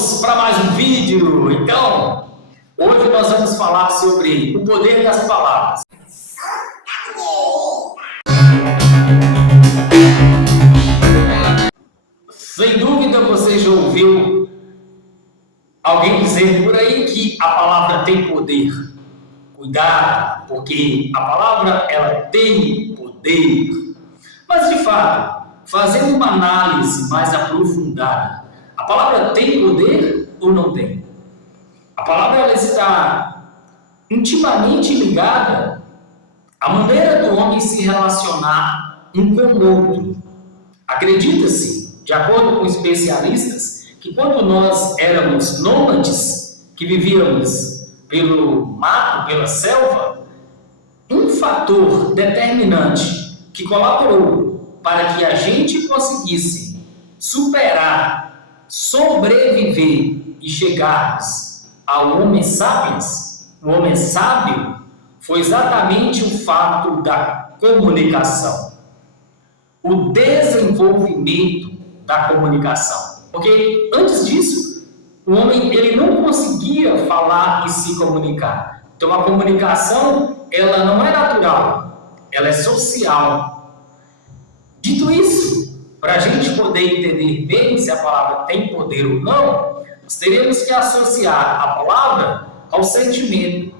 Vamos para mais um vídeo. Então, hoje nós vamos falar sobre o poder das palavras. Sem dúvida você já ouviu alguém dizer por aí que a palavra tem poder. Cuidado, porque a palavra ela tem poder. Mas de fato, fazendo uma análise mais aprofundada, a palavra tem poder ou não tem? A palavra ela está intimamente ligada à maneira do homem se relacionar um com o outro. Acredita-se, de acordo com especialistas, que quando nós éramos nômades, que vivíamos pelo mato, pela selva, um fator determinante que colaborou para que a gente conseguisse superar, sobreviver e chegarmos ao Homo sapiens, o homem sábio, foi exatamente o fato da comunicação, o desenvolvimento da comunicação. Porque antes disso, o homem ele não conseguia falar e se comunicar. Então a comunicação ela não é natural, ela é social. Dito isso, para a gente poder entender bem se a palavra tem poder ou não, nós teremos que associar a palavra ao sentimento.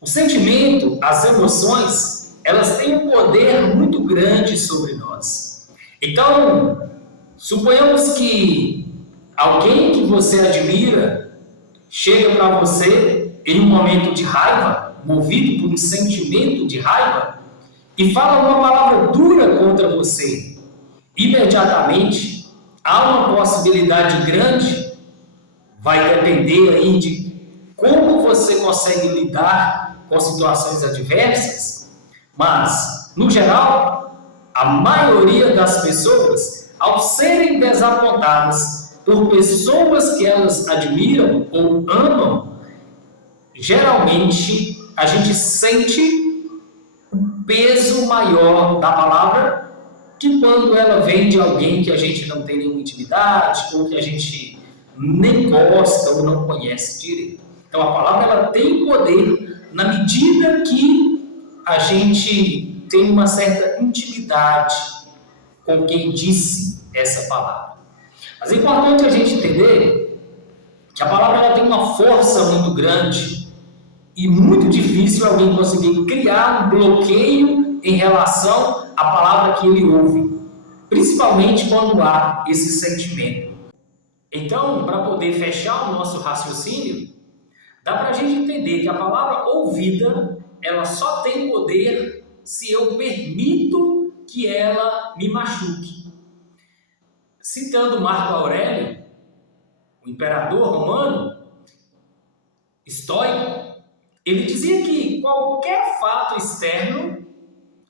O sentimento, as emoções, elas têm um poder muito grande sobre nós. Então, suponhamos que alguém que você admira chega para você em um momento de raiva, movido por um sentimento de raiva, e fala uma palavra dura contra você. Imediatamente, há uma possibilidade grande, vai depender aí de como você consegue lidar com situações adversas, mas, no geral, a maioria das pessoas, ao serem desapontadas por pessoas que elas admiram ou amam, geralmente a gente sente o peso maior da palavra que quando ela vem de alguém que a gente não tem nenhuma intimidade ou que a gente nem gosta ou não conhece direito. Então a palavra ela tem poder na medida que a gente tem uma certa intimidade com quem disse essa palavra. Mas é importante a gente entender que a palavra ela tem uma força muito grande e muito difícil alguém conseguir criar um bloqueio em relação à palavra que ele ouve, principalmente quando há esse sentimento. Então, para poder fechar o nosso raciocínio, dá para a gente entender que a palavra ouvida, ela só tem poder se eu permito que ela me machuque. Citando Marco Aurélio, o imperador romano, estoico, ele dizia que qualquer fato externo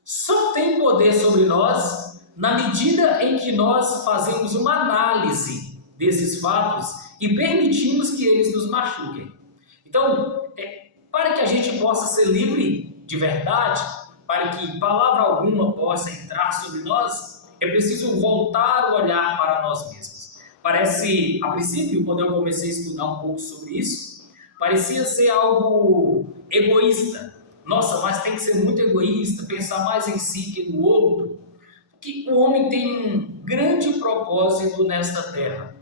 só tem poder sobre nós na medida em que nós fazemos uma análise desses fatos e permitimos que eles nos machuquem. Então, para que a gente possa ser livre de verdade, para que palavra alguma possa entrar sobre nós, é preciso voltar o olhar para nós mesmos. Parece, a princípio, quando eu comecei a estudar um pouco sobre isso, parecia ser algo egoísta. Nossa, mas tem que ser muito egoísta, pensar mais em si que no outro. Que o homem tem um grande propósito nesta terra.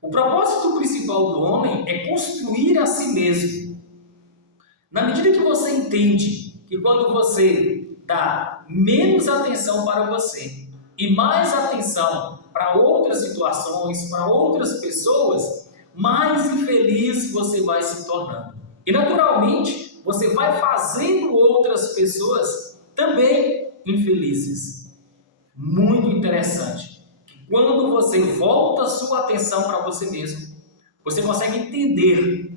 O propósito principal do homem é construir a si mesmo. Na medida que você entende que quando você dá menos atenção para você e mais atenção para outras situações, para outras pessoas, mais infeliz você vai se tornando. E naturalmente, você vai fazendo outras pessoas também infelizes. Muito interessante. Quando você volta a sua atenção para você mesmo, você consegue entender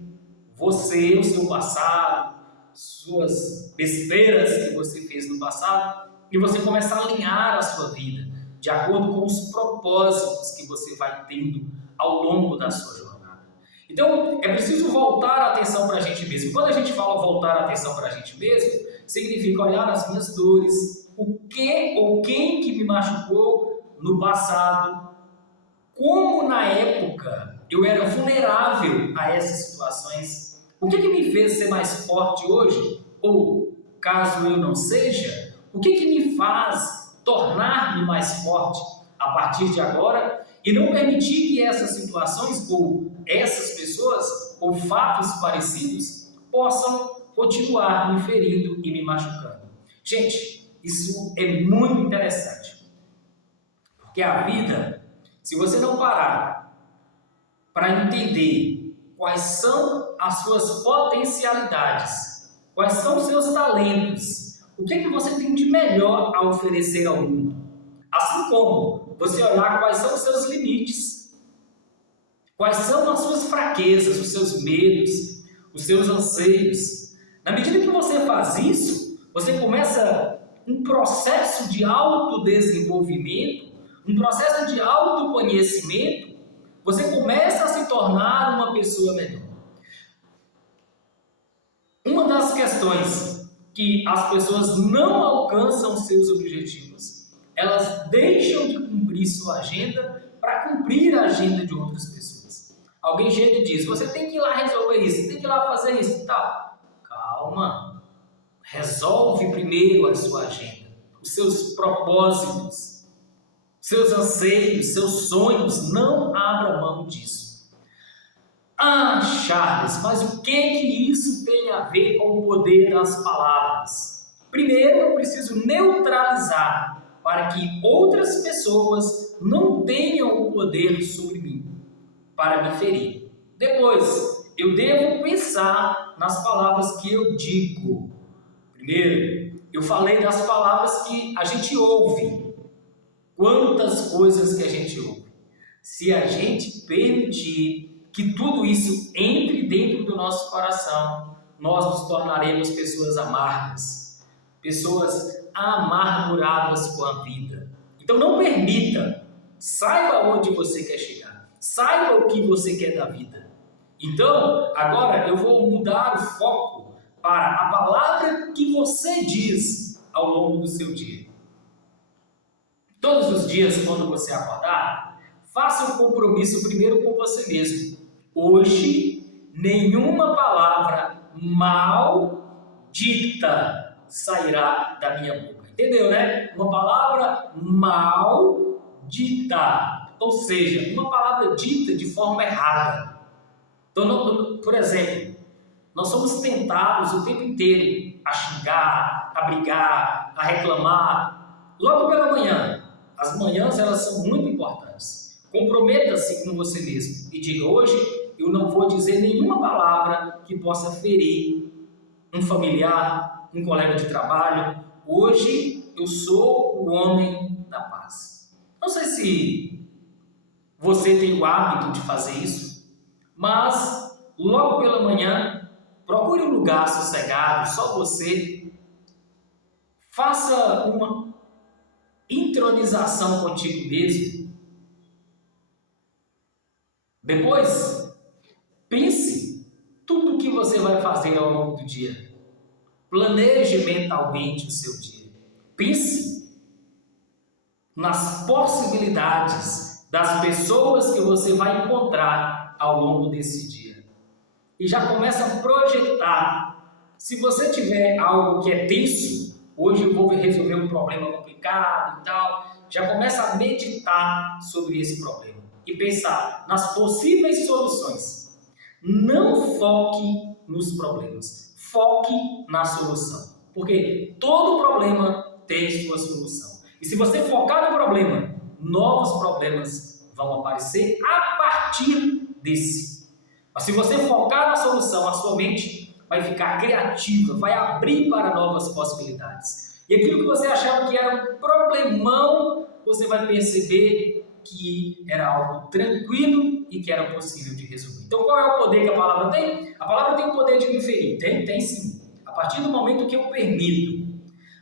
você, o seu passado, suas besteiras que você fez no passado, e você começa a alinhar a sua vida de acordo com os propósitos que você vai tendo ao longo da sua jornada. Então, é preciso voltar a atenção para a gente mesmo. Quando a gente fala voltar a atenção para a gente mesmo, significa olhar as minhas dores, o que ou quem que me machucou no passado, como na época eu era vulnerável a essas situações. O que me fez ser mais forte hoje? Ou, caso eu não seja, o que me faz tornar-me mais forte a partir de agora e não permitir que essas situações ou essas pessoas ou fatos parecidos possam continuar me ferindo e me machucando? Gente, isso é muito interessante, porque a vida, se você não parar para entender quais são as suas potencialidades, quais são os seus talentos, o que você tem de melhor a oferecer ao mundo, assim como você olhar quais são os seus limites, quais são as suas fraquezas, os seus medos, os seus anseios. Na medida que você faz isso, você começa um processo de autodesenvolvimento, um processo de autoconhecimento. Você começa a se tornar uma pessoa melhor. Uma das questões que as pessoas não alcançam seus objetivos, elas deixam de cumprir sua agenda para cumprir a agenda de outras pessoas. Alguém chega e diz, você tem que ir lá resolver isso, tem que ir lá fazer isso e tal. Calma, resolve primeiro a sua agenda, os seus propósitos, seus anseios, seus sonhos, não abra mão disso. Ah, Charles, mas o que isso tem a ver com o poder das palavras? Primeiro, eu preciso neutralizar para que outras pessoas não tenham o poder sobre mim, para me ferir. Depois, eu devo pensar nas palavras que eu digo. Primeiro, eu falei das palavras que a gente ouve. Quantas coisas que a gente ouve. Se a gente permitir que tudo isso entre dentro do nosso coração, nós nos tornaremos pessoas amargas, pessoas amarguradas com a vida. Então não permita, saiba onde você quer chegar, saiba o que você quer da vida. Então, agora eu vou mudar o foco para a palavra que você diz ao longo do seu dia. Todos os dias, quando você acordar, faça um compromisso primeiro com você mesmo. Hoje, nenhuma palavra maldita sairá da minha boca. Entendeu, né? Uma palavra maldita. Ou seja, uma palavra dita de forma errada. Então, por exemplo, nós somos tentados o tempo inteiro a xingar, a brigar, a reclamar. Logo pela manhã. As manhãs, elas são muito importantes. Comprometa-se com você mesmo e diga, hoje eu não vou dizer nenhuma palavra que possa ferir um familiar, um colega de trabalho. Hoje eu sou o homem da paz. Não sei se você tem o hábito de fazer isso, mas logo pela manhã, procure um lugar sossegado, só você. Faça uma intronização contigo mesmo. Depois, pense tudo o que você vai fazer ao longo do dia. Planeje mentalmente o seu dia. Pense nas possibilidades das pessoas que você vai encontrar ao longo desse dia. E já começa a projetar. Se você tiver algo que é tenso, hoje eu vou resolver um problema complicado e tal. Já começa a meditar sobre esse problema e pensar nas possíveis soluções. Não foque nos problemas, foque na solução. Porque todo problema tem sua solução. E se você focar no problema, novos problemas vão aparecer a partir desse. Mas se você focar na solução, a sua mente vai ficar criativa, vai abrir para novas possibilidades. E aquilo que você achava que era um problemão, você vai perceber que era algo tranquilo e que era possível de resolver. Então, qual é o poder que a palavra tem? A palavra tem o poder de me ferir. Tem sim. A partir do momento que eu permito.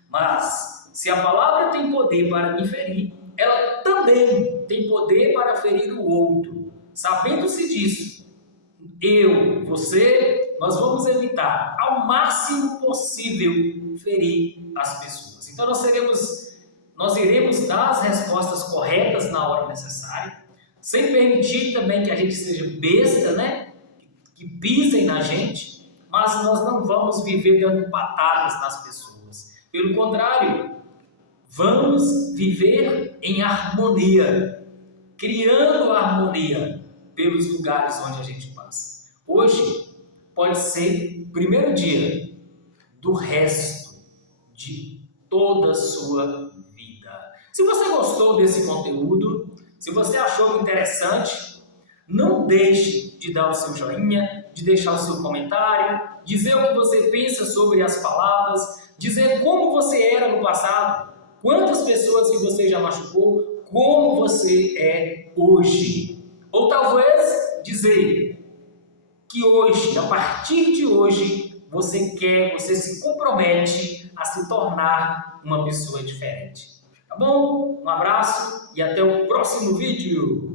Mas, se a palavra tem poder para me ferir, ela também tem poder para ferir o outro. Sabendo-se disso, você, nós vamos evitar ao máximo possível ferir as pessoas. Então nós iremos dar as respostas corretas na hora necessária, sem permitir também que a gente seja besta, né? Que pisem na gente, mas nós não vamos viver dando patadas nas pessoas. Pelo contrário, vamos viver em harmonia, criando harmonia pelos lugares onde a gente passa. Hoje pode ser o primeiro dia do resto de toda a sua vida. Se você gostou desse conteúdo, se você achou interessante, não deixe de dar o seu joinha, de deixar o seu comentário, dizer o que você pensa sobre as palavras, dizer como você era no passado, quantas pessoas que você já machucou, como você é hoje. Ou talvez dizer que hoje, a partir de hoje, você se compromete a se tornar uma pessoa diferente. Tá bom? Um abraço e até o próximo vídeo.